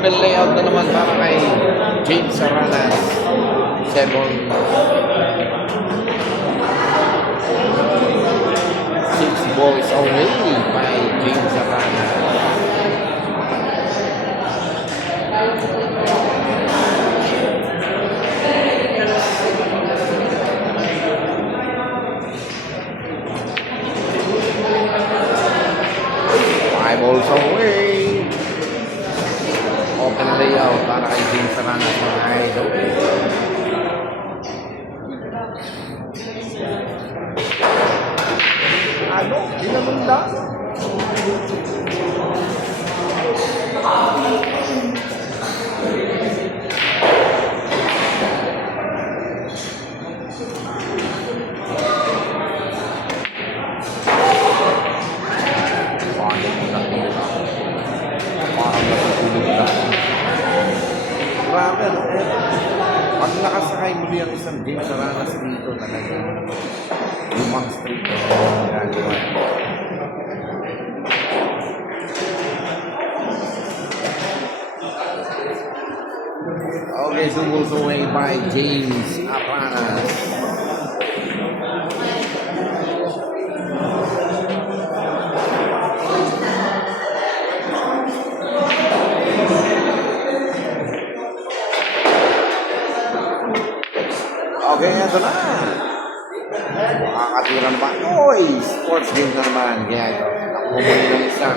Open layout na naman para kay James Aranas. 7. 6 balls away by James Aranas. Balls away. Open layout para kay James Aranas, mga idol. Ano? Di naman lang. Grabe, ano eh. Pag nakasakay muli ang isang James Aranas dito, talagang lumang street na ginagawa. Okay, so goes away by James Aranas. Okay, ito na. Makakatiran pa. Oy! Sports game na naman. Kaya ito. Nakumuli ng isang